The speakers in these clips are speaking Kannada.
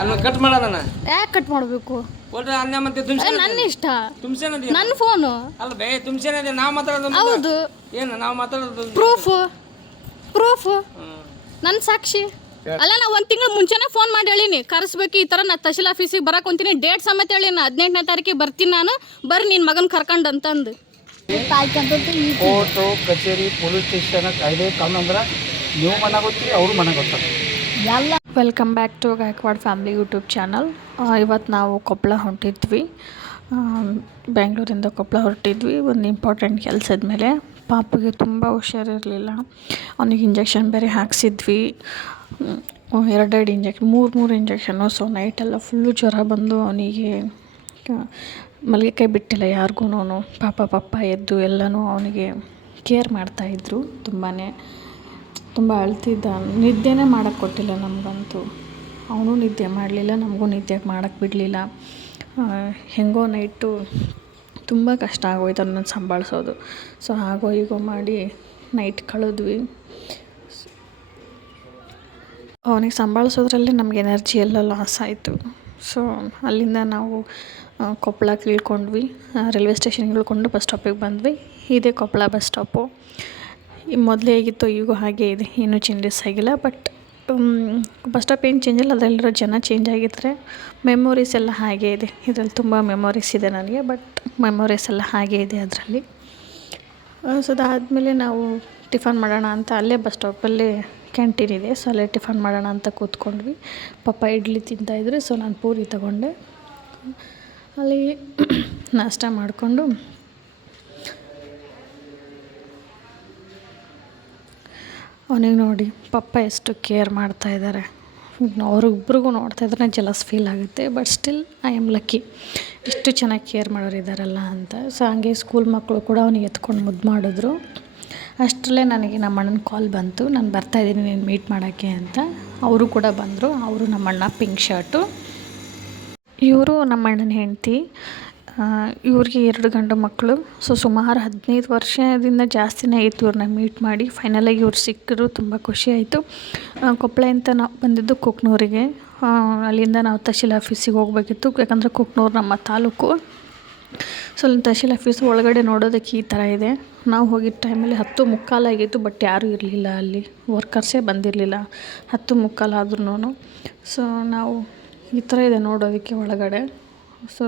ಅಲ್ಲ ಕಟ್ ಮಾಡೋಣ ಯಾಕೆ ಕಟ್ ಮಾಡಬೇಕು? ಒಳ್ಳೆ ಅನ್ನ ಮತ್ತೆ ನನ್ನ ಇಷ್ಟ, ತುಮ್ಸೇನದಿ ನನ್ನ ಫೋನು. ಅಲ್ಲ ಬೇ ತುಮ್ಸೇನದಿ ನಾವು ಮಾತಾಡೋದು ಹೌದು, ಏನು ನಾವು ಮಾತಾಡೋದು ಪ್ರೂಫ್ ನನ್ನ ಸಾಕ್ಷಿ. ಅಲ್ಲ ನಾ ಒಂದು ತಿಂಗಳು ಮುಂಚೆನೇ ಫೋನ್ ಮಾಡಿ ಹೇಳಿನಿ ಕರೆಸ್ಬೇಕು ಈ ಥರ ನಾ ತಹಶೀಲ್ ಆಫೀಸಿಗೆ ಬರಕ್ಕೆ ಹೊಂತೀನಿ, ಡೇಟ್ ಸಮೇತ ಹೇಳಿನ 18ನೇ ತಾರೀಕಿಗೆ ಬರ್ತೀನಿ ನಾನು, ಬರ್ರಿ ನಿನ್ನ ಮಗನ ಕರ್ಕೊಂಡು ಅಂತಂದು. ಕೋರ್ಟು ಕಚೇರಿ ಪೊಲೀಸ್ ಸ್ಟೇಷನ್ ಕಾಯ್ದೆ ಕಾನೂನು ನೀವು ಮನೆಗೆ ಹೋಗ್ತೀರಿ ಅವರು ಮನೆಗೆ ಹೋಗ್ತಾರೆ ಎಲ್ಲ. Welcome back to Gaikwad family YouTube channel. ಇವತ್ತು ನಾವು ಕೊಪ್ಪಳ ಹೊಂಟಿದ್ವಿ, ಬೆಂಗಳೂರಿಂದ ಕೊಪ್ಪಳ ಹೊರಟಿದ್ವಿ ಒಂದು ಇಂಪಾರ್ಟೆಂಟ್ ಕೆಲಸದ ಮೇಲೆ. ಪಾಪಗೆ ತುಂಬ ಹುಷಾರಿರಲಿಲ್ಲ, ಅವನಿಗೆ ಇಂಜೆಕ್ಷನ್ ಬೇರೆ ಹಾಕ್ಸಿದ್ವಿ, 2 ಇಂಜೆಕ್ಷನ್ 3 ಇಂಜೆಕ್ಷನ್ನು. ಸೊ ನೈಟೆಲ್ಲ ಫುಲ್ಲು ಜ್ವರ ಬಂದು ಅವನಿಗೆ ಮಲ್ಲಿಗೆ ಕೈ ಬಿಟ್ಟಿಲ್ಲ ಯಾರಿಗೂ. ಪಾಪ ಎದ್ದು ಎಲ್ಲನೂ ಅವನಿಗೆ ಕೇರ್ ಮಾಡ್ತಾಯಿದ್ರು. ತುಂಬ ಅಳ್ತಿದ್ದ, ನಿದ್ದೆನೇ ಮಾಡೋಕ್ಕೆ ಕೊಟ್ಟಿಲ್ಲ ನಮಗಂತೂ. ಅವನು ನಿದ್ದೆ ಮಾಡಲಿಲ್ಲ, ನಮಗೂ ನಿದ್ದೆ ಮಾಡೋಕ್ಕೆ ಬಿಡಲಿಲ್ಲ. ಹೆಂಗೋ ನೈಟು ತುಂಬ ಕಷ್ಟ ಆಗೋಯ್ತು ಅದನ್ನು ಸಂಭಾಳಿಸೋದು. ಸೊ ಹಾಗೋ ಹೀಗೋ ಮಾಡಿ ನೈಟ್ ಕಳೆದ್ವಿ. ಅವನಿಗೆ ಸಂಭಾಳಿಸೋದ್ರಲ್ಲಿ ನಮಗೆ ಎನರ್ಜಿ ಎಲ್ಲ ಲಾಸ್ ಆಯಿತು. ಸೊ ಅಲ್ಲಿಂದ ನಾವು ಕೊಪ್ಪಳಕ್ಕೆ ಇಳ್ಕೊಂಡ್ವಿ, ರೈಲ್ವೆ ಸ್ಟೇಷನ್ಗೆ ಇಳ್ಕೊಂಡು ಬಸ್ ಸ್ಟಾಪಿಗೆ ಬಂದ್ವಿ. ಇದೇ ಕೊಪ್ಪಳ ಬಸ್ ಸ್ಟಾಪು. ಮೊದಲೇ ಹೇಗಿತ್ತು ಈಗೂ ಹಾಗೇ ಇದೆ, ಏನೂ ಚೇಂಜಸ್ ಆಗಿಲ್ಲ. ಬಟ್ ಬಸ್ ಸ್ಟಾಪ್ ಏನು ಚೇಂಜ್ ಇಲ್ಲ, ಅದರಲ್ಲಿರೋ ಜನ ಚೇಂಜ್ ಆಗಿರ್ತಾರೆ. ಮೆಮೊರೀಸ್ ಎಲ್ಲ ಹಾಗೇ ಇದೆ. ಇದರಲ್ಲಿ ತುಂಬ ಮೆಮೊರೀಸ್ ಇದೆ ನನಗೆ, ಬಟ್ ಮೆಮೊರೀಸ್ ಎಲ್ಲ ಹಾಗೇ ಇದೆ ಅದರಲ್ಲಿ. ಸೊ ಅದಾದಮೇಲೆ ನಾವು ಟಿಫನ್ ಮಾಡೋಣ ಅಂತ ಅಲ್ಲೇ ಬಸ್ ಸ್ಟಾಪಲ್ಲೇ ಕ್ಯಾಂಟೀನ್ ಇದೆ, ಸೊ ಅಲ್ಲೇ ಟಿಫನ್ ಮಾಡೋಣ ಅಂತ ಕೂತ್ಕೊಂಡ್ವಿ. ಪಾಪ ಇಡ್ಲಿ ತಿಂತಾಯಿದ್ರು, ಸೊ ನಾನು ಪೂರಿ ತೊಗೊಂಡೆ. ಅಲ್ಲಿ ನಾಷ್ಟ ಮಾಡಿಕೊಂಡು ಅವನಿಗೆ ನೋಡಿ ಪಪ್ಪ ಎಷ್ಟು ಕೇರ್ ಮಾಡ್ತಾಯಿದ್ದಾರೆ. ಅವ್ರಿಬ್ರಿಗೂ ನೋಡ್ತಾಯಿದ್ರೆ ಜಲಸ್ ಫೀಲ್ ಆಗುತ್ತೆ. But still I am lucky, ಎಷ್ಟು ಚೆನ್ನಾಗಿ ಕೇರ್ ಮಾಡೋರು ಇದ್ದಾರಲ್ಲ ಅಂತ. ಸೊ ಹಂಗೆ ಸ್ಕೂಲ್ ಮಕ್ಕಳು ಕೂಡ ಅವನಿಗೆ ಎತ್ಕೊಂಡು ಮುದ್ದು ಮಾಡಿದ್ರು. ಅಷ್ಟರಲ್ಲೇ ನನಗೆ ನಮ್ಮ ಅಣ್ಣನ ಕಾಲ್ ಬಂತು, ನಾನು ಬರ್ತಾಯಿದ್ದೀನಿ ನೀನು ಮೀಟ್ ಮಾಡೋಕ್ಕೆ ಅಂತ. ಅವರು ಕೂಡ ಬಂದರು. ಅವರು ನಮ್ಮ ಅಣ್ಣ, ಪಿಂಕ್ ಶರ್ಟು. ಇವರು ನಮ್ಮ ಅಣ್ಣನ ಹೆಂಡತಿ. ಇವ್ರಿಗೆ 2 ಗಂಡು ಮಕ್ಕಳು. ಸೊ ಸುಮಾರು 15 ವರ್ಷದಿಂದ ಜಾಸ್ತಿನೇ ಆಯಿತು ಇವ್ರನ್ನ ಮೀಟ್ ಮಾಡಿ. ಫೈನಲಾಗಿ ಇವ್ರು ಸಿಕ್ಕರು, ತುಂಬ ಖುಷಿ ಆಯಿತು. ಕೊಪ್ಪಳದಿಂದ ನಾವು ಬಂದಿದ್ದು ಕುಕ್ನೂರಿಗೆ. ಅಲ್ಲಿಂದ ನಾವು ತಹಶೀಲ್ ಆಫೀಸಿಗೆ ಹೋಗಬೇಕಿತ್ತು, ಯಾಕಂದರೆ ಕುಕ್ನೂರು ನಮ್ಮ ತಾಲೂಕು. ಸೊ ಅಲ್ಲಿ ತಹಶೀಲ್ ಆಫೀಸ್ ಒಳಗಡೆ ನೋಡೋದಕ್ಕೆ ಈ ಥರ ಇದೆ. ನಾವು ಹೋಗಿದ್ದ ಟೈಮಲ್ಲಿ 10:15 ಆಗಿತ್ತು, ಬಟ್ ಯಾರೂ ಇರಲಿಲ್ಲ ಅಲ್ಲಿ, ವರ್ಕರ್ಸೇ ಬಂದಿರಲಿಲ್ಲ 10:15 ಆದ್ರೂ. ಸೊ ನಾವು ಈ ಥರ ಇದೆ ನೋಡೋದಕ್ಕೆ ಒಳಗಡೆ. ಸೊ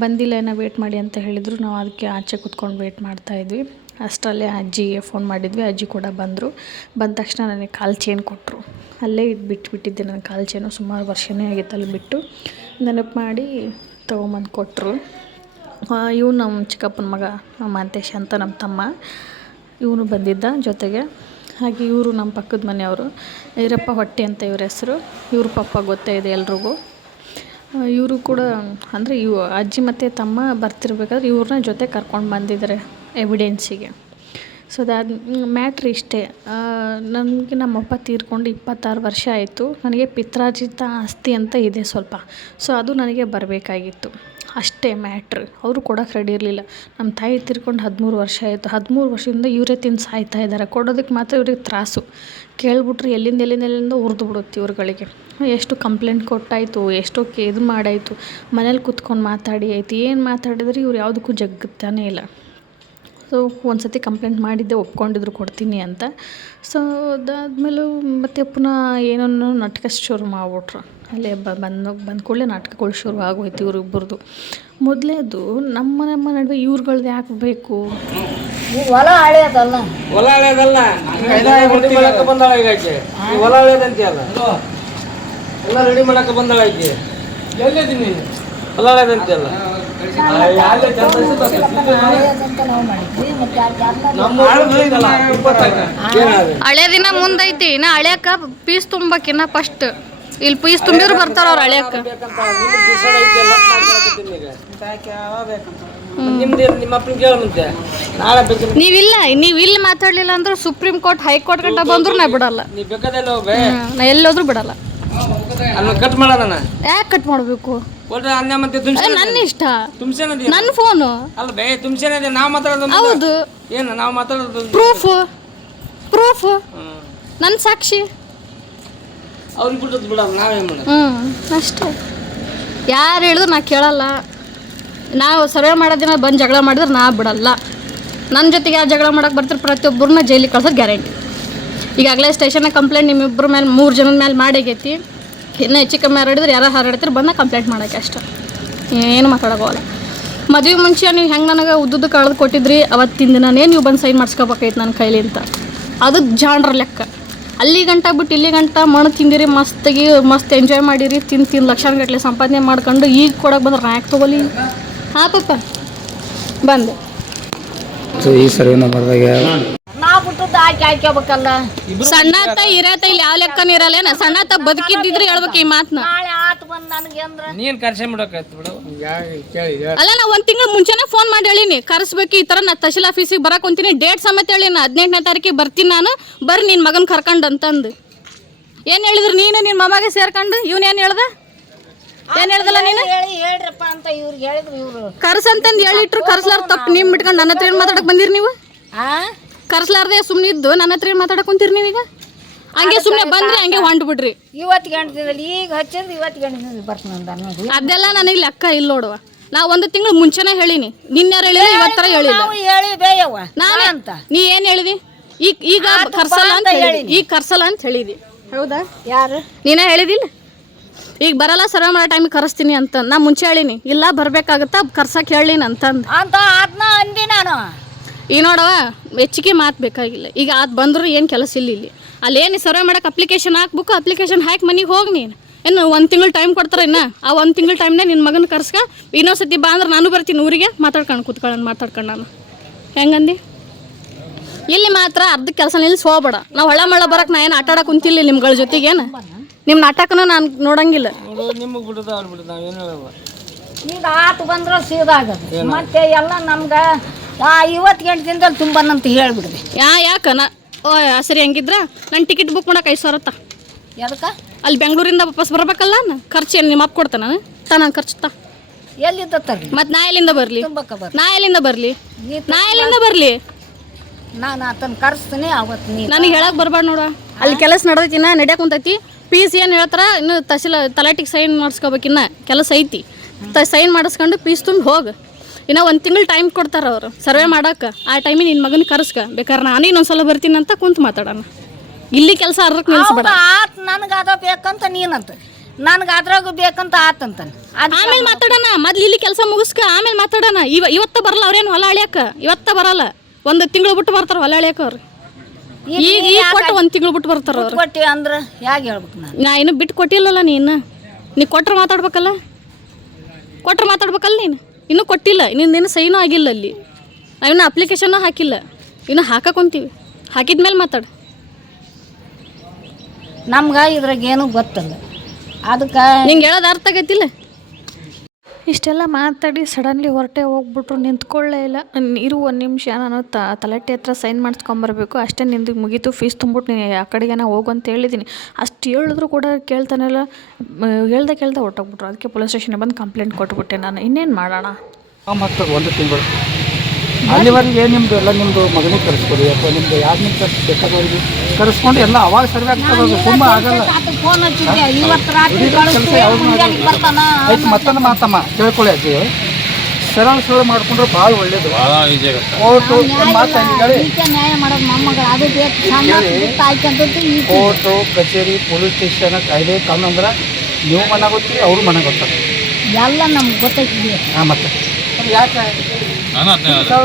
ಬಂದಿಲ್ಲ, ಏನೋ ವೇಟ್ ಮಾಡಿ ಅಂತ ಹೇಳಿದರು. ನಾವು ಅದಕ್ಕೆ ಆಚೆ ಕೂತ್ಕೊಂಡು ವೇಟ್ ಮಾಡ್ತಾಯಿದ್ವಿ. ಅಷ್ಟರಲ್ಲೇ ಅಜ್ಜಿಗೆ ಫೋನ್ ಮಾಡಿದ್ವಿ, ಅಜ್ಜಿ ಕೂಡ ಬಂದರು. ಬಂದ ತಕ್ಷಣ ನನಗೆ ಕಾಲು ಚೈನ್ ಕೊಟ್ಟರು. ಅಲ್ಲೇ ಬಿಟ್ಟಿದ್ದೆ ನನ್ನ ಕಾಲು ಚೈನು, ಸುಮಾರು ವರ್ಷನೇ ಆಗಿತ್ತು ಅಲ್ಲಿ ಬಿಟ್ಟು. ನೆನಪು ಮಾಡಿ ತೊಗೊಂಬಂದು ಕೊಟ್ಟರು. ಇವು ನಮ್ಮ ಚಿಕ್ಕಪ್ಪನ ಮಗ ಮಾಂತೇಶ್ ಅಂತ, ನಮ್ಮ ತಮ್ಮ. ಇವನು ಬಂದಿದ್ದ ಜೊತೆಗೆ. ಹಾಗೆ ಇವರು ನಮ್ಮ ಪಕ್ಕದ ಮನೆಯವರು, ಈರಪ್ಪ ಹೊಟ್ಟೆ ಅಂತ ಇವ್ರ ಹೆಸರು. ಇವ್ರ ಪಪ್ಪ ಗೊತ್ತೇ ಇದೆ ಎಲ್ರಿಗೂ. ಇವರು ಕೂಡ ಅಂದರೆ ಅಜ್ಜಿ ಮತ್ತು ತಮ್ಮ ಬರ್ತಿರ್ಬೇಕಾದ್ರೆ ಇವ್ರನ್ನ ಜೊತೆ ಕರ್ಕೊಂಡು ಬಂದಿದ್ದಾರೆ ಎವಿಡೆನ್ಸಿಗೆ. ಸೊ ಅದಾದ ಮ್ಯಾಟ್ರ್ ಇಷ್ಟೇ. ನನಗೆ ನಮ್ಮಪ್ಪ ತೀರ್ಕೊಂಡು 26 ವರ್ಷ ಆಯಿತು. ನನಗೆ ಪಿತ್ರಾರ್ಜಿತ ಆಸ್ತಿ ಅಂತ ಇದೆ ಸ್ವಲ್ಪ. ಸೊ ಅದು ನನಗೆ ಬರಬೇಕಾಗಿತ್ತು, ಅಷ್ಟೇ ಮ್ಯಾಟ್ರ್. ಅವರು ಕೊಡೋಕ್ಕೆ ರೆಡಿ ಇರಲಿಲ್ಲ. ನಮ್ಮ ತಾಯಿ ತೀರ್ಕೊಂಡು 13 ವರ್ಷ ಆಯಿತು. 13 ವರ್ಷದಿಂದ ಇವರೇ ತಿಂದು ಸಾಯ್ತಾ ಇದ್ದಾರೆ. ಕೊಡೋದಕ್ಕೆ ಮಾತ್ರ ಇವ್ರಿಗೆ ತ್ರಾಸು. ಕೇಳ್ಬಿಟ್ರೆ ಎಲ್ಲಿಂದ ಉರಿದು ಬಿಡುತ್ತೆ ಇವ್ರುಗಳಿಗೆ. ಎಷ್ಟು ಕಂಪ್ಲೇಂಟ್ ಕೊಟ್ಟಾಯಿತು, ಎಷ್ಟೋ ಇದು ಮಾಡಾಯಿತು, ಮನೇಲಿ ಕೂತ್ಕೊಂಡು ಮಾತಾಡಿ ಆಯಿತು. ಏನು ಮಾತಾಡಿದ್ರೆ ಇವ್ರು ಯಾವುದಕ್ಕೂ ಜಗ್ಗುತ್ತಾನೇ ಇಲ್ಲ. ಸೊ ಒಂದು ಸತಿ ಕಂಪ್ಲೇಂಟ್ ಮಾಡಿದ್ದೆ, ಒಪ್ಕೊಂಡಿದ್ರು ಕೊಡ್ತೀನಿ ಅಂತ. ಸೊ ಅದಾದಮೇಲೂ ಮತ್ತೆ ಪುನಃ ಏನೋ ನಾಟಕ ಶುರು ಮಾಡಿಬಿಟ್ರು. ಅಲ್ಲೇ ಬಂದ ಕೂಡಲೇ ನಾಟಕಗಳು ಶುರು ಆಗೋಯ್ತು ಇವ್ರಿಬ್ಬರದು. ಮೊದಲೇದು ನಮ್ಮ ನಡುವೆ ಇವ್ರುಗಳ್ದು ಯಾಕೆ ಬೇಕು? ಹೊಲ ಹಳೆಯದಲ್ಲ ಬಂದಾಳ ಈಗ ಆಕೆ. ಹೊಲ ಹಳೆಯದಂತೆಯಲ್ಲ, ಎಲ್ಲ ರೆಡಿ ಮಾಡಕ್ಕೆ ಬಂದಾಳ ಆಕೆ. ಎಲ್ಲಿದ್ದೀನಿ ಹೊಲ ಹಳೆಯದಂತೆಯಲ್ಲ. ಹಳೆ ದಿನ ಮುಂದೈತಿ, ಇನ್ನ ಹಳ್ಯಾಕ ಪೀಸ್ ತುಂಬಕಿನ್ನ ಫಸ್ಟ್ ಇಲ್ಲಿ ಪೀಸ್ ತುಂಬಿದ್ರು ಬರ್ತಾರ ಅವ್ರು ಹಳ್ಯಾಕ. ನೀವ್ ಇಲ್ಲಿ ಮಾತಾಡ್ಲಿಲ್ಲ ಅಂದ್ರೆ ಸುಪ್ರೀಂ ಕೋರ್ಟ್, ಹೈಕೋರ್ಟ್ ಗಂಟ ಬಂದ್ರು ನಾ ಬಿಡಲ್ಲ, ನಾ ಎಲ್ಲೋದ್ರು ಬಿಡಲ್ಲ. ಕಟ್ ಮಾಡೋಣ ಯಾಕೆ ಕಟ್ ಮಾಡ್ಬೇಕು? ನನ್ನ ಇಷ್ಟ, ನನ್ನ ಫೋನು. ಅಲ್ಲ ಬೇ ತುಮ್ಸೇನದಿ ನಾವು ಮಾತಾಡೋದು. ಹೌದು, ಏನು ನಾವು ಮಾತಾಡೋದು? ಪ್ರೂಫ್ ನನ್ನ ಸಾಕ್ಷಿ. ಅವ್ರಿಗೆ ಬಿಟ್ಟದ್ದು ಬಿಡಲ್ಲ, ನಾವೇನು ಮಾಡೋದು? ಅಷ್ಟೇ. ಯಾರು ಹೇಳಿದ್ರು ನಾ ಕೇಳಲ್ಲ. ನಾವು ಸರ್ವೆ ಮಾಡೋ ದಿನ ಬಂದು ಜಗಳ ಮಾಡಿದ್ರೆ ನಾ ಬಿಡಲ್ಲ. ನನ್ನ ಜೊತೆಗೆ ಯಾರು ಜಗಳ ಮಾಡೋಕೆ ಬರ್ತಾರೆ ಪ್ರತಿಯೊಬ್ಬರನ್ನ ಜೈಲಿಗೆ ಕಳ್ಸೋದು ಗ್ಯಾರಂಟಿ. ಈಗಾಗಲೇ ಸ್ಟೇಷನ್ನಾಗ ಕಂಪ್ಲೇಂಟ್ ನಿಮ್ಮಿಬ್ಬರ ಮೇಲೆ 3 ಜನದ ಮೇಲೆ ಮಾಡಾಗೈತಿ. ಇನ್ನೂ ಹೆಚ್ಚು ಕಮ್ಮಿ ಹರಡಿದ್ರೆ ಯಾರು ಹರಡ್ತಾರೆ ಬಂದು ಕಂಪ್ಲೇಂಟ್ ಮಾಡೋಕ್ಕೆ ಅಷ್ಟೆ, ಏನು ಮಾತಾಡೋಗೋಲ್ಲ. ಮದುವೆ ಮುಂಚೆ ನೀವು ಹೆಂಗೆ ನನಗೆ ಉದ್ದುದ್ದು ಕಳೆದು ಕೊಟ್ಟಿದ್ರಿ, ಅವತ್ತಿನ ದಿನನೇ ನೀವು ಬಂದು ಸೈನ್ ಮಾಡಿಸ್ಕೋಬೇಕಾಯ್ತು ನನ್ನ ಕೈಲಿ ಅಂತ. ಅದು ಜಾಣ್ರ ಲೆಕ್ಕ. ಅಲ್ಲಿ ಗಂಟ ಬಿಟ್ಟು ಇಲ್ಲಿ ಗಂಟ ಮಣ್ಣು ತಿಂದಿರಿ, ಮಸ್ತ್ ಎಂಜಾಯ್ ಮಾಡಿರಿ, ತಿಂದು ಲಕ್ಷಾನುಗಟ್ಟಲೆ ಸಂಪಾದನೆ ಮಾಡ್ಕೊಂಡು ಈಗ ಕೊಡೋಕೆ ಬಂದ್ರೆ ನಾ ಯಾಕೆ ತೊಗೊಲಿ? ಹಾಂ ಪಪ್ಪ ಬಂದೆ. ಈ ಸರ್ವೆನ ಬರ್ದಾಗ ನಾವು ಬಿಟ್ಟದ್ದು ಹಾಕ್ಕೋಬೇಕಲ್ಲ. ಸಣ್ಣತ್ತ ಇರತ್ತ ಇಲ್ಲಿ ಯಾವ ಲೆಕ್ಕನ ಇರಲ್ಲೇನ? ಸಣ್ಣತ್ತ ಬದುಕಿದ್ದಿದ್ರೆ ಹೇಳ್ಬೇಕು ಈ ಮಾತನ್ನ. ನಾಳೆ ಆತು ಬಂದು ನನಗೆ ಅಂದ್ರೆ ನೀನು ಕರ್ಸೆ ಬಿಡೋಕಾಯ್ತು ಬಿಡು. ಅಲ್ಲ ನಾ 1 ತಿಂಗಳು ಮುಂಚೆನೇ ಫೋನ್ ಮಾಡಿ ಹೇಳಿನಿ ಕರೆಸ್ಬೇಕು ಈ ಥರ ನಾ ತಹಶೀಲ್ ಆಫೀಸಿಗೆ ಬರಕ್ಕೆ ಹೊಂತೀನಿ, ಡೇಟ್ ಸಮೇತ ಹೇಳಿನ 18ನೇ ತಾರೀಕಿಗೆ ಬರ್ತೀನಿ ನಾನು, ಬರ್ರಿ ನಿನ್ನ ಮಗನ ಕರ್ಕೊಂಡು ಅಂತಂದು. ಏನು ಹೇಳಿದ್ರು ನೀನು ನಿನ್ನ ಮೊಮಗೆ ಸೇರ್ಕೊಂಡು? ಇವನೇನು ಹೇಳ್ದ? ಏನು ಹೇಳ್ದಲ್ಲ ನೀನು? ಹೇಳ್ರಪ್ಪ ಅಂತ ಇವ್ರಿಗೆ ಹೇಳಿದ್ರು. ಇವರು ಕರ್ಸಂತಂದು ಹೇಳಿಟ್ರು, ಕರ್ಸ್ಲಾರ ತಪ್ಪು ನಿಮ್ಮ ಬಿಟ್ಕೊಂಡು ನನ್ನ ಹತ್ರ ಏನು ಮಾತಾಡಕ್ಕೆ ಬಂದಿರಿ ನೀವು? ಕರ್ಸ್ಲಾರ್ದೆ ಸುಮ್ಮನೆ ಇದ್ದು ನನ್ನ ಹತ್ರ ಏನು ಮಾತಾಡಕ್ಕೆ ಕುಂತೀರಿ ನೀವೀಗ? ಹಂಗೆ ಸುಮ್ಮನೆ ಬಂದ್ರಿ, ಹಂಗೆ ಹೊಂಟು ಬಿಡ್ರಿ. ಇವತ್ತು ಗಂಟೆದಲ್ಲಿ ಈಗ ಹಚ್ಚಿದ್ರೆ ಇವತ್ತು ಗಂಟೆದಲ್ಲಿ ಬರ್ತೀನಿ ಅನ್ನೋದು ಅದೆಲ್ಲ ನನಗೆ ಲೆಕ್ಕ ಇಲ್ಲ ನೋಡುವ. ನಾ 1 ತಿಂಗಳು ಮುಂಚೆನೇ ಹೇಳಿನಿ, ನಿನ್ಯಾರು ಹೇಳಿಲ್ಲ, ಇವತ್ತರ ಹೇಳಿಲ್ಲ. ಹೇಳಿ ಬೇಯವ್ವ ನಾನು ಅಂತ ನೀ ಏನು ಹೇಳಿದಿ? ಈಗ ಕರ್ಸಲ್ಲ ಅಂತ ಹೇಳಿದಿ, ಈಗ ಕರ್ಸಲ್ಲ ಅಂತ ಹೇಳಿದಿ. ಹೌದಾ? ಯಾರು ನೀನೇ ಹೇಳಿದಿಲ್ಲ? ಈಗ ಬರಲ್ಲ ಸರ್ವೆ ಮಾಡೋ ಟೈಮಿಗೆ ಕರೆಸ್ತೀನಿ ಅಂತ ನಾ ಮುಂಚೆ ಹೇಳಿನಿ. ಇಲ್ಲ ಬರಬೇಕಾಗತ್ತಾ ಕರ್ಸಕ್ಕೆ ಹೇಳಿನಿ ಅಂತಂದು ಅಂತ ಅದನ್ನ ಅಂದಿ ನಾನು. ಈಗ ನೋಡವ ಹೆಚ್ಚಿಗೆ ಮಾತು ಬೇಕಾಗಿಲ್ಲ. ಈಗ ಅದು ಬಂದರೂ ಏನು ಕೆಲಸ ಇಲ್ಲ ಇಲ್ಲಿ. ಅಲ್ಲೇನು ಸರ್ವೆ ಮಾಡೋಕೆ ಅಪ್ಲಿಕೇಶನ್ ಹಾಕ್ಬೇಕು, ಅಪ್ಲಿಕೇಶನ್ ಹಾಕಿ ಮನೆಗೆ ಹೋಗಿ ನೀನು. ಏನು 1 ತಿಂಗಳು ಟೈಮ್ ಕೊಡ್ತಾರೆ ಇನ್ನು? ಆ 1 ತಿಂಗಳು ಟೈಮ್ನೇ ನಿನ್ನ ಮಗನ ಕರ್ಸ್ಕ ಇನ್ನೊಂದ್ಸತಿ ಬಾ ಅಂದ್ರೆ ನಾನು ಬರ್ತೀನಿ ಊರಿಗೆ, ಮಾತಾಡ್ಕೊಂಡು ನಾನು ಹೆಂಗಂದು ಇಲ್ಲಿ ಮಾತ್ರ ಅರ್ಧ ಕೆಲಸ ನಿಲ್ಲಿಸಿ ಹೋಗ್ಬೇಡ. ನಾವು ಹೊಳ ಬರೋಕೆ ನಾ ಏನು ಆಟ ಆಡೋಕೆ ಕುಂತಿಲ್ಲ ನಿಮ್ಗಳ ಜೊತೆಗೇನು. ನಿಮ್ಮ ನಾಟಕನೂ ನಾನು ನೋಡಂಗಿಲ್ಲ. ನಿಮಗೆ ಬಿಡೋದು ಅವ್ರು ಬಿಡೋದು, ನಾವೇನು ಹೇಳಲ್ಲ. ಈಗ ಆತು ಬಂದ್ರೆ ಸೀದಾಗದು ಮತ್ತೆ ಎಲ್ಲ ನಮ್ಗೆ 50 ಗಂಟೆದಿಂದಲೇ ತುಂಬನಂತ ಹೇಳ್ಬಿಡ್ದೆ. ಯಾಕೆ ಸರಿ ಹಂಗಿದ್ರ ನಾನು ಟಿಕೆಟ್ ಬುಕ್ ಮಾಡಕ್ಕೆ 5 ಸಾವಿರ ಎದಕ್ಕೆ? ಅಲ್ಲಿ ಬೆಂಗಳೂರಿಂದ ವಾಪಸ್ ಬರ್ಬೇಕಲ್ಲ ನಾನು. ಖರ್ಚು ಏನು ನಿಮ್ಮ ಅಪ್ಪ ಕೊಡ್ತಾನೆ? ನಾನು ಖರ್ಚು ಎಲ್ಲಿದ್ದ ತರ್ಲಿ ಮತ್ತು ನಾ ಎಲ್ಲಿಂದ ಬರಲಿ? ತುಂಬಕ್ಕ ಬರ್ರಿ ನಾ ಎಲ್ಲಿಂದ ಬರಲಿ? ನಾನು ಆತನ ಕರೆಸ್ತೀನಿ ಅವತ್ತು ನೀ ನನಗೆ ಹೇಳಕ್ಕೆ ಬರ್ಬಾರ್ದು ನೋಡ. ಅಲ್ಲಿ ಕೆಲಸ ನಡೆದೈತಿ, ನಾ ನಡೆಯಕ್ಕೆ ಕುಂತೈತಿ. ಪೀಸ್ ಏನು ಹೇಳ್ತಾರ, ಇನ್ನು ತಲಾಟಿಗೆ ಸೈನ್ ಮಾಡಿಸ್ಕೋಬೇಕಿನ್ನ ಕೆಲಸ ಐತಿ. ಸೈನ್ ಮಾಡಿಸ್ಕೊಂಡು ಪೀಸ್ ತುಂಬ ಹೋಗಿ. ಇನ್ನು 1 ತಿಂಗಳು ಟೈಮ್ ಕೊಡ್ತಾರೆ ಅವರು ಸರ್ವೆ ಮಾಡೋಕೆ. ಆ ಟೈಮಿಗೆ ನಿನ್ನ ಮಗನ ಕರೆಸ್ಕ, ಬೇಕಾದ್ರೆ ನಾನು ಇನ್ನೊಂದ್ಸಲ ಬರ್ತೀನಿ ಅಂತ ಕುಂತು ಮಾತಾಡೋಣ. ಇಲ್ಲಿ ಕೆಲಸ ಅರ್ರಕ್ಕೆ ನಿಲ್ಲಿಸ್ಬೇಡ. ಆತ್ ನನಗೆ ಅದ ಬೇಕಂತ ನೀನಂತ, ನನಗೆ ಅದ್ರಾಗ ಬೇಕಂತ ಆತಂತಾನೆ. ಆಮೇಲೆ ಮಾತಾಡೋಣ, ಮೊದ್ಲು ಇಲ್ಲಿ ಕೆಲಸ ಮುಗಿಸ್ಕ ಆಮೇಲೆ ಮಾತಾಡೋಣ. ಇವತ್ತ ಬರಲ್ಲ ಅವ್ರೇನು ಹೊಲ ಅಳಿಯಕ್ಕ, ಇವತ್ತ ಬರಲ್ಲ. 1 ತಿಂಗಳು ಬಿಟ್ಟು ಬರ್ತಾರೆ ಹೊಲ ಅಳಿಯಕ್ಕೆ ಅವ್ರು. ಈಗ ಕೊಟ್ಟು 1 ತಿಂಗಳು ಬಿಟ್ಟು ಬರ್ತಾರೆ ಅವ್ರು. ಕೊಟ್ಟಿ ಅಂದ್ರೆ ಯಾಕೆ ಹೇಳ್ಬೇಕು ನಾನು? ನಾ ಇನ್ನೂ ಬಿಟ್ಟು ಕೊಟ್ಟಿಲ್ಲಲ್ಲ ನೀ ಕೊಟ್ರೆ ಮಾತಾಡ್ಬೇಕಲ್ಲ ನೀನು. ಇನ್ನೂ ಕೊಟ್ಟಿಲ್ಲ, ಇನ್ನೇನು ಸೈನೂ ಆಗಿಲ್ಲ ಅಲ್ಲಿ. ನಾವಿನ್ನೂ ಅಪ್ಲಿಕೇಶನ್ನೂ ಹಾಕಿಲ್ಲ, ಇನ್ನೂ ಹಾಕೊಂತೀವಿ. ಹಾಕಿದ್ಮೇಲೆ ಮಾತಾಡು. ನಮ್ಗೆ ಇದ್ರಾಗ ಏನೂ ಗೊತ್ತಲ್ಲ, ಅದಕ್ಕೆ ನಿಂಗೆ ಹೇಳೋದು ಅರ್ಥ ಆಗೈತಿಲ್ಲ. ಇಷ್ಟೆಲ್ಲ ಮಾತಾಡಿ ಸಡನ್ಲಿ ಹೊರಟೆ ಹೋಗ್ಬಿಟ್ರು, ನಿಂತ್ಕೊಳ್ಳೇ ಇಲ್ಲ. ಇರು 1 ನಿಮಿಷ, ನಾನು ತಲಾಟೆ ಹತ್ರ ಸೈನ್ ಮಾಡಿಸ್ಕೊಂಬರ್ಬೇಕು ಅಷ್ಟೇ, ನಿಂದು ಮುಗೀತು, ಫೀಸ್ ತುಂಬಿಟ್ಟು ನೀನು ಆ ಕಡೆಗೇನ ಹೋಗು ಅಂತ ಹೇಳಿದ್ದೀನಿ. ಅಷ್ಟು ಹೇಳಿದ್ರು ಕೂಡ ಕೇಳ್ತಾನೆಲ್ಲ. ಕೇಳ್ದೆ ಹೊರಟೋಗ್ಬಿಟ್ರು. ಅದಕ್ಕೆ ಪೊಲೀಸ್ ಸ್ಟೇಷನ್ಗೆ ಬಂದು ಕಂಪ್ಲೇಂಟ್ ಕೊಟ್ಬಿಟ್ಟೆ ನಾನು. ಇನ್ನೇನು ಮಾಡೋಣ? ಮತ್ತು 1 ತಿಂಗಳು ಅಲ್ಲಿವರೆಗೆ ನಿಮ್ಮದು ಎಲ್ಲ ನಿಮ್ಮದು ಮಗನಿಗೆ ಕರೆಸ್ಕೊಡಿ, ಅಥವಾ ನಿಮ್ಮದು ಯಾರನ್ನ ಬೇಕಾದವರಿಗೆ ಕರೆಸ್ಕೊಂಡು ಎಲ್ಲ ಅವಾಗ ಸರ್ವೆ ಆಗ್ತದೆ. ತುಂಬ ಆಗಲ್ಲ. ಫೋನ್ ಹಚ್ಚಿದ್ದೆ ಇವತ್ತು ರಾತ್ರಿ ಕೆಲಸ ಯಾವ್ದು ಬರ್ತಾನ. ಆಯ್ತು, ಮತ್ತೊಂದು ಮಾತಮ್ಮ ಕೇಳ್ಕೊಳ್ಳಿ ಅಜ್ಜಿ. ಸರಳ ಮಾಡಿಕೊಂಡ್ರೆ ಭಾಳ ಒಳ್ಳೇದು. ಕೋರ್ಟು ಮಾತು ಹೇಳಿ, ನ್ಯಾಯ ಮಾಡೋದು ಮೊಮ್ಮಗಳು ಅದು ಬೇಕು. ಕೋರ್ಟು ಕಚೇರಿ ಪೊಲೀಸ್ ಸ್ಟೇಷನ್ ಕಾಯ್ದೆ ಕಾನೂನು ಅಂದ್ರೆ ನೀವು ಮನೆ ಗೊತ್ತೀರಿ, ಅವರು ಮನೆ ಗೊತ್ತಾರೆ, ಎಲ್ಲ ನಮ್ಗೆ ಗೊತ್ತಾಗ್ತಿದೆ. ಹಾಂ ಮತ್ತೆ ಅದು ಯಾಕೆ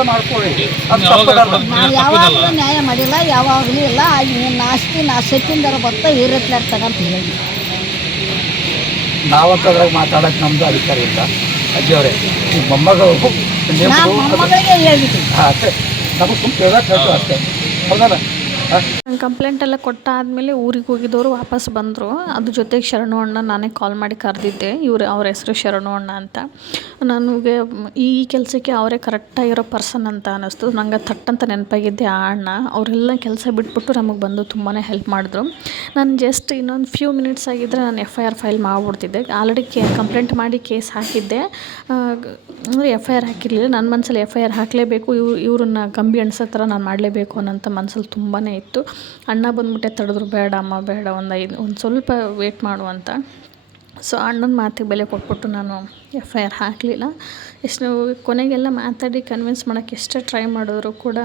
ಮಾಡ್ಕೊಳ್ಳಿ. ಅದು ತಪ್ಪದಲ್ಲ. ನಾವು ಯಾವಾಗಲೂ ನ್ಯಾಯ ಮಾಡಿಲ್ಲ, ಯಾವಾಗಲೂ ಇಲ್ಲ. ನಿನ್ನ ಆಸ್ತಿ ನಾ ಸೆಟ್ಟಿಂದರ ಬರ್ತಾ ಇರತ್ಲಾಗ ತಗಂತ ಹೇಳಿ ನಾವಂತದ್ರಾಗ ಮಾತಾಡೋಕೆ ನಮ್ಮದು ಅಧಿಕಾರ ಇಲ್ಲ ಅಜ್ಜಿಯವರೇ. ಈ ಮೊಮ್ಮಗಳು ಮೊಮ್ಮಗಳಿಗೆ ಹೇಳ್ಬಿಟ್ಟು ಹಾಂ ಅಷ್ಟೇ, ನಮಗೆ ಸುಮ್ಮನೆ ಕೇಳಕ್ಕೆ ಹೇಳ್ತು ಅಷ್ಟೇ. ಹೌದಲ್ಲ? ಕಂಪ್ಲೇಂಟ್ ಎಲ್ಲ ಕೊಟ್ಟಾದಮೇಲೆ ಊರಿಗೆ ಹೋಗಿದ್ದವರು ವಾಪಸ್ ಬಂದರು. ಅದ್ರ ಜೊತೆಗೆ ಶರಣು ಅಣ್ಣ ನಾನೇ ಕಾಲ್ ಮಾಡಿ ಕರೆದಿದ್ದೆ. ಅವ್ರ ಹೆಸರು ಶರಣು ಅಣ್ಣ ಅಂತ. ನನಗೆ ಈ ಕೆಲಸಕ್ಕೆ ಅವರೇ ಕರೆಕ್ಟಾಗಿರೋ ಪರ್ಸನ್ ಅಂತ ಅನ್ನಿಸ್ತು. ನಂಗೆ ಥಟ್ಟಂತ ನೆನಪಾಗಿದ್ದೆ ಆ ಅಣ್ಣ. ಅವರೆಲ್ಲ ಕೆಲಸ ಬಿಟ್ಬಿಟ್ಟು ನಮಗೆ ಬಂದು ತುಂಬಾ ಹೆಲ್ಪ್ ಮಾಡಿದ್ರು. ನಾನು ಜಸ್ಟ್ ಇನ್ನೊಂದು ಫ್ಯೂ ಮಿನಿಟ್ಸ್ ಆಗಿದ್ದರೆ ನಾನು FIR ಫೈಲ್ ಮಾಡಿಬಿಡ್ತಿದ್ದೆ. ಆಲ್ರೆಡಿ ಕಂಪ್ಲೇಂಟ್ ಮಾಡಿ ಕೇಸ್ ಹಾಕಿದ್ದೆ. FIR ಹಾಕಿರಲಿಲ್ಲ. ನನ್ನ ಮನಸ್ಸಲ್ಲಿ FIR ಹಾಕಲೇಬೇಕು, ಇವ್ರನ್ನ ಕಂಬಿ ಅಣಿಸೋ ಥರ ನಾನು ಮಾಡಲೇಬೇಕು ಅನ್ನೋಂಥ ಮನಸ್ಸಲ್ಲಿ ತುಂಬಾ ಇತ್ತು. ಅಣ್ಣ ಬಂದ್ಬಿಟ್ಟೆ ತಡೆದ್ರು, ಬೇಡ ಅಮ್ಮ ಬೇಡ, ಒಂದು ಸ್ವಲ್ಪ ವೇಟ್ ಮಾಡು ಅಂತ. ಸೊ ಅಣ್ಣನ ಮಾತಿಗೆ ಬೆಲೆ ಕೊಟ್ಬಿಟ್ಟು ನಾನು FIR ಹಾಕಲಿಲ್ಲ. ಎಷ್ಟು ಕೊನೆಗೆಲ್ಲ ಮಾತಾಡಿ ಕನ್ವಿನ್ಸ್ ಮಾಡೋಕ್ಕೆ ಎಷ್ಟೇ ಟ್ರೈ ಮಾಡಿದ್ರು ಕೂಡ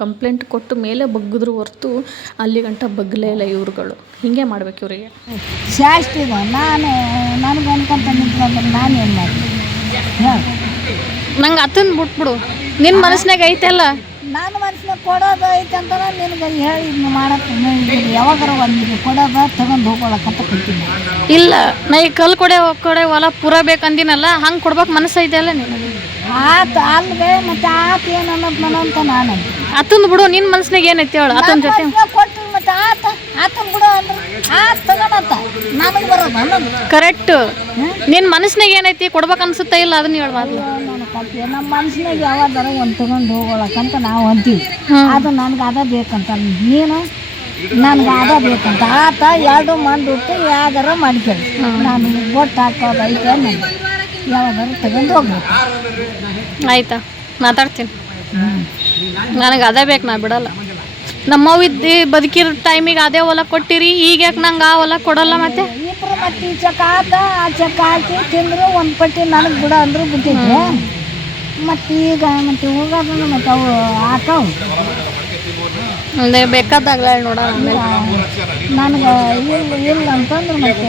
ಕಂಪ್ಲೇಂಟ್ ಕೊಟ್ಟು ಮೇಲೆ ಬಗ್ಗಿದ್ರು ಹೊರ್ತು ಅಲ್ಲಿ ಗಂಟ ಬಗ್ಗಲೇ ಇಲ್ಲ ಇವ್ರುಗಳು. ಹೀಗೆ ಮಾಡ್ಬೇಕು ಇವರಿಗೆ. ಜಾಸ್ತಿ ಇದೆ. ನನಗೆ ಅನ್ಕೊಂತ ನಿಂತ್ಕೊಂಡ್ರೆ ನಾನು ಏನು ಮಾಡ್ತೀನಿ ಹೇಳಿ. ನಂಗೆ ಅದನ್ನು ಬಿಟ್ಬಿಡು, ನಿನ್ನ ಮನಸ್ಸಿನಾಗ ಐತೆಲ್ಲ. ನಾನು ಮನುಷ್ಯನ ಕೊಡೋದು ಐತೆ ಅಂತ ನಿನಗೆ ಹೇಳಿ ಮಾಡಕ್ಕೆ ಯಾವಾಗಾರ ಒಂದು ಕೊಡೋದು ತಗೊಂಡು ಹೋಗ್ಕೊಳಕ್ಕಂತ ಕೊಡ್ತೀನಿ. ಇಲ್ಲ, ನಾ ಈ ಕಲ್ಲು ಕೊಡೆ ಹೊಲ ಪೂರ ಬೇಕಂದಿನಲ್ಲ, ಹಂಗೆ ಕೊಡ್ಬೇಕು ಮನಸ್ಸು ಐತೆಲ್ಲ ನಿನಗೆ. ಆತ ಅಲ್ವೇ ಮತ್ತೆ ಆತ ಏನು ಅನ್ನೋದು ಅಂತ ನಾನು ಅತ್ತಂದು ಬಿಡು, ನಿನ್ನ ಮನಸ್ಸಿನಾಗ ಏನೈತಿ ಹೇಳು. ಅತ್ತನ ಜೊತೆ ಕೊಟ್ಟು ಮತ್ತೆ ಆತನ ಬಿಡು ಅಂದ್ರೆ ಆತ ತಗೋಣತ್ತ ನನಗೆ ಬರೋದು ಅನ್ನೋದು ಕರೆಕ್ಟ್. ನಿನ್ನ ಮನಸ್ಸಿನಾಗ ಏನೈತಿ ಕೊಡ್ಬೇಕು ಅನ್ಸುತ್ತಾ ಇಲ್ಲ ಅದನ್ನ ಹೇಳ್ಬಾರ್ದು. ನಮ್ಮ ಮನುಷ್ಯನಾಗ ಯಾವ್ದಾರ ಒಂದು ತಗೊಂಡು ಹೋಗೋಳಕ್ಕಂತ ನಾವು ಅಂತೀವಿ. ಅದು ನನಗೆ ಅದ ಬೇಕಂತ ನೀನು ನನಗೆ ಅದ ಬೇಕಂತ ಆತ ಎರಡು ಮಂದಿಟ್ಟು ಯಾವ್ದಾರ ಮಾಡ್ಕೊಳ್ಳಿ. ನಾನು ಒಟ್ಟು ಹಾಕೋದು ಐತೆ ನನಗೆ ಯಾವ್ದಾರ ತಗೊಂಡು ಹೋಗ್ಬೇಕು. ಆಯ್ತಾ, ಮಾತಾಡ್ತೀನಿ. ನನಗೆ ಅದೇ ಬೇಕು, ನಾ ಬಿಡಲ್ಲ. ನಮ್ಮವು ಬದುಕಿರೋ ಟೈಮಿಗೆ ಅದೇ ಹೊಲ ಕೊಟ್ಟಿರಿ, ಈಗ ಯಾಕೆ ನಂಗೆ ಆ ಹೊಲ ಕೊಡಲ್ಲ? ಮತ್ತೆ ಇಬ್ಬರು ಮತ್ತೆ ಈ ಚಕ್ಕ ಆತ ಆ ಚಕ್ಕ ಹಾಕಿ ತಿಂದರು ಒಂದು ಪಟ್ಟಿ ನನಗೆ ಬಿಡ ಅಂದ್ರು ಬಿಟ್ಟಿದ್ರೆ ಮತ್ತು ಈಗ ಮತ್ತೆ ಹೋಗೋದನ್ನು ಮತ್ತು ಅವು ಹಾಕವು ಅದೇ ಬೇಕಾದಾಗಲ ನೋಡೋಣ. ನನಗೆ ಇಲ್ಲ ಅಂತಂದ್ರೆ ಮತ್ತೆ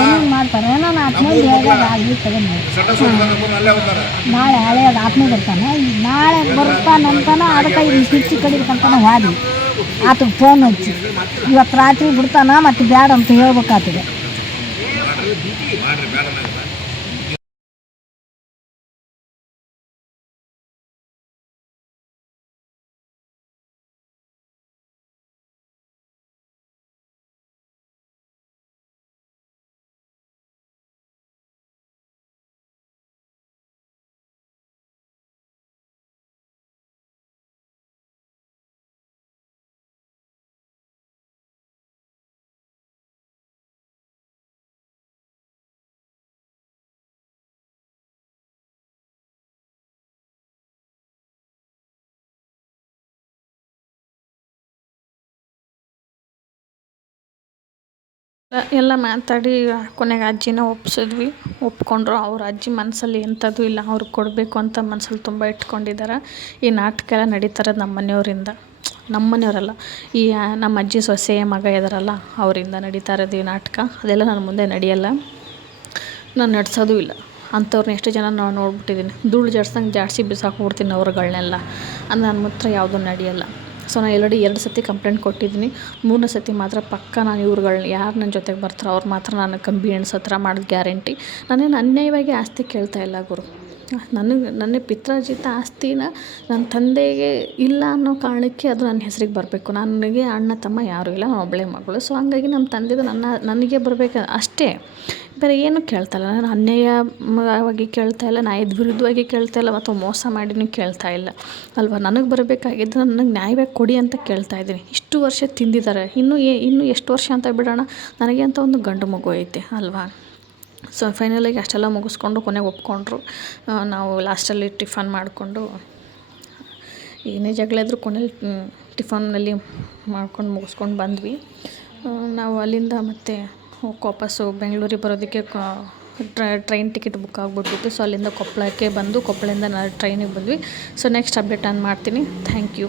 ಏನೇನು ಮಾಡ್ತಾರೆ ನಾನು ಆತ್ಮೀಯ ಹೇಳೋದು ಆಗಿ ತಗೊಂಡು ನಾಳೆ ಹಳೆಯದು ಆತ್ಮೀಯ ಬರ್ತಾನೆ, ನಾಳೆ ಬರ್ತಾನಂತಾನ ಅದಕ್ಕೆ ಇಲ್ಲಿ ಸಿಕ್ಸಿ ಕಡಿಬೇಕಂತಾನೆ ಹಾದಿ ಆತಗೆ ಫೋನ್ ಹಚ್ಚಿ ಇವತ್ತು ರಾತ್ರಿ ಬಿಡ್ತಾನ ಮತ್ತು ಬ್ಯಾಡ ಅಂತ ಹೇಳ್ಬೇಕಾಗ್ತದೆ. ಎಲ್ಲ ಮಾತಾಡಿ ಕೊನೆಗೆ ಅಜ್ಜಿನ ಒಪ್ಸಿದ್ವಿ. ಒಪ್ಕೊಂಡ್ರು. ಅವ್ರ ಅಜ್ಜಿ ಮನಸ್ಸಲ್ಲಿ ಎಂಥದ್ದು ಇಲ್ಲ, ಅವ್ರಿಗೆ ಕೊಡಬೇಕು ಅಂತ ಮನಸ್ಸಲ್ಲಿ ತುಂಬ ಇಟ್ಕೊಂಡಿದ್ದಾರೆ. ಈ ನಾಟಕ ಎಲ್ಲ ನಡೀತಾರದು ನಮ್ಮ ಮನೆಯವರಿಂದ, ನಮ್ಮ ಮನೆಯವರಲ್ಲ, ಈ ನಮ್ಮ ಅಜ್ಜಿ ಸೊಸೆ ಮಗ ಇದ್ದಾರಲ್ಲ ಅವರಿಂದ ನಡೀತಾ ಇರೋದು ಈ ನಾಟಕ. ಅದೆಲ್ಲ ನನ್ನ ಮುಂದೆ ನಡೆಯಲ್ಲ, ನಾನು ನಡ್ಸೋದು ಇಲ್ಲ. ಅಂಥವ್ರನ್ನ ಎಷ್ಟು ಜನ ನಾವು ನೋಡ್ಬಿಟ್ಟಿದ್ದೀನಿ. ಧೂಳು ಜಾಡ್ಸಂಗೆ ಜಾಡಿಸಿ ಬಿಸಾಕ್ಬಿಡ್ತೀನಿ ಅವ್ರುಗಳನ್ನೆಲ್ಲ. ಅದು ನನ್ನ ಮಾತ್ರ ಯಾವುದೂ ನಡೆಯಲ್ಲ. ಸೊ ನಾನು ಆಲ್ರೆಡಿ 2 ಸತಿ ಕಂಪ್ಲೇಂಟ್ ಕೊಟ್ಟಿದ್ದೀನಿ. 3ನೇ ಸತಿ ಮಾತ್ರ ಪಕ್ಕ ನಾನು ಇವ್ರುಗಳ್ನ ಯಾರು ನನ್ನ ಜೊತೆಗೆ ಬರ್ತಾರೋ ಅವ್ರು ಮಾತ್ರ ನಾನು ಕಂಬಿ ಎಣ್ಸೋ ಥರ ಮಾಡೋದು ಗ್ಯಾರಂಟಿ. ನಾನೇನು ಅನ್ಯಾಯವಾಗಿ ಆಸ್ತಿ ಕೇಳ್ತಾ ಇಲ್ಲ ಗುರು. ನನ್ನ ಪಿತ್ರಾರ್ಜಿತ ಆಸ್ತಿನ ನನ್ನ ತಂದೆಗೆ ಇಲ್ಲ ಅನ್ನೋ ಕಾರಣಕ್ಕೆ ಅದು ನನ್ನ ಹೆಸರಿಗೆ ಬರಬೇಕು. ನನಗೆ ಅಣ್ಣ ತಮ್ಮ ಯಾರೂ ಇಲ್ಲ, ನಾನು ಒಬ್ಬಳೇ ಮಗಳು. ಸೊ ಹಂಗಾಗಿ ನಮ್ಮ ತಂದೆದು ನನಗೆ ಬರಬೇಕು ಅಷ್ಟೇ, ಬೇರೆ ಏನೂ ಕೇಳ್ತಾ ಇಲ್ಲ. ನಾನು ಅನ್ಯಾಯವಾಗಿ ಕೇಳ್ತಾ ಇಲ್ಲ, ನ್ಯಾಯದ ವಿರುದ್ಧವಾಗಿ ಕೇಳ್ತಾ ಇಲ್ಲ, ಅಥವಾ ಮೋಸ ಮಾಡಿನೂ ಕೇಳ್ತಾ ಇಲ್ಲ ಅಲ್ವಾ. ನನಗೆ ಬರಬೇಕಾಗಿದ್ದು ನನಗೆ ನ್ಯಾಯವಾಗಿ ಕೊಡಿ ಅಂತ ಕೇಳ್ತಾ ಇದ್ದೀನಿ. ಇಷ್ಟು ವರ್ಷ ತಿಂದಿದ್ದಾರೆ, ಇನ್ನೂ ಎಷ್ಟು ವರ್ಷ ಅಂತ ಬಿಡೋಣ. ನನಗೆ ಅಂತ ಒಂದು ಗಂಡು ಮಗು ಐತೆ ಅಲ್ವಾ. ಸೊ ಫೈನಲಾಗಿ ಅಷ್ಟೆಲ್ಲ ಮುಗಿಸ್ಕೊಂಡು ಕೊನೆಗೆ ಒಪ್ಕೊಂಡ್ರು. ನಾವು ಲಾಸ್ಟಲ್ಲಿ ಟಿಫನ್ ಮಾಡಿಕೊಂಡು, ಏನೇ ಜಗಳ ಇದ್ದರೂ ಕೊನೆಯಲ್ಲಿ ಟಿಫನ್ನಲ್ಲಿ ಮಾಡ್ಕೊಂಡು ಮುಗಿಸ್ಕೊಂಡು ಬಂದ್ವಿ. ನಾವು ಅಲ್ಲಿಂದ ಮತ್ತೆ ವಾಪಸ್ಸು ಬೆಂಗಳೂರಿಗೆ ಬರೋದಕ್ಕೆ ಟ್ರೈನ್ ಟಿಕೆಟ್ ಬುಕ್ ಆಗಿಬಿಟ್ಟಿತ್ತು. ಸೊ ಅಲ್ಲಿಂದ ಕೊಪ್ಪಳಕ್ಕೆ ಬಂದು ಕೊಪ್ಪಳದಿಂದ ಟ್ರೈನಿಗೆ ಬಂದ್ವಿ. ಸೊ ನೆಕ್ಸ್ಟ್ ಅಪ್ಡೇಟ್ ನಾನು ಮಾಡ್ತೀನಿ. Thank you.